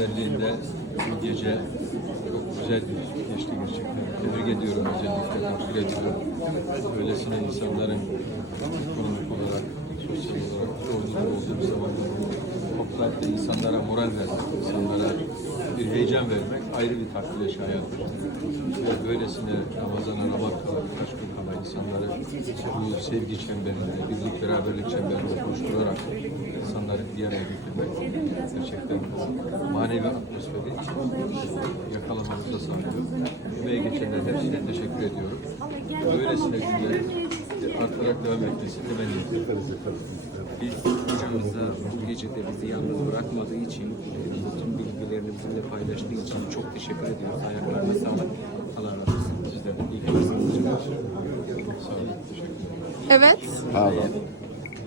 önderliğinde bu gece çok güzel bir geçti gerçekten. Tebrik ediyorum özellikle takdir ediyorum. Böylesine insanların ekonomik olarak, sosyal olarak zor durumda olduğu bir zaman toplayıp insanlara moral vermek, insanlara bir heyecan vermek ayrı bir takdire şayandır. Ve böylesine Ramazan'a ramak kala birkaç gün kala insanları bu sevgi çemberinde, birlik beraberlik çemberinde buluşturarak insanları bir araya getirmek gerçekten manevi atmosferi yakalamamıza sağlıyor. Emeğe geçenlerin hepsine teşekkür ediyorum. Böylesine günlerin artarak devam etmesini temenni ediyorum. Biz hocamıza bu gecede bizi yalnız bırakmadığı için, bütün bilgilerini bizimle paylaştığı için çok teşekkür ediyoruz. Ayaklarına sağlık. Allah razı olsun. Sizden de iyi ki varsınız hocam. Evet.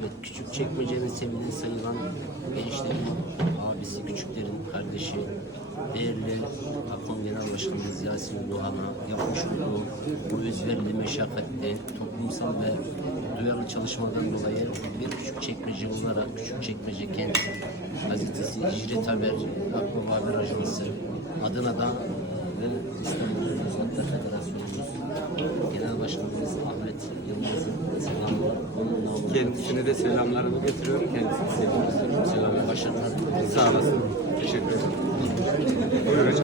Evet, küçük çekmecenin sevilen sayılan gençlerin abisi, küçüklerin kardeşi, değerli Akon Genel Başkanımız Yasin Doğan'a yapmış olduğu bu özverili, meşakkatli, toplumsal ve duyarlı çalışmadan dolayı bir küçük çekmece olarak küçük çekmece kent gazetesi, Hicret Haber, Akbaba Haber Ajansı, Adana'da ve İstanbul Uzatlar Federasyonumuz Kendisine de selamlarımı getiriyorum. Kendisine seviyorum. Selam. başarılar. Sağ olasın. Teşekkür ederim.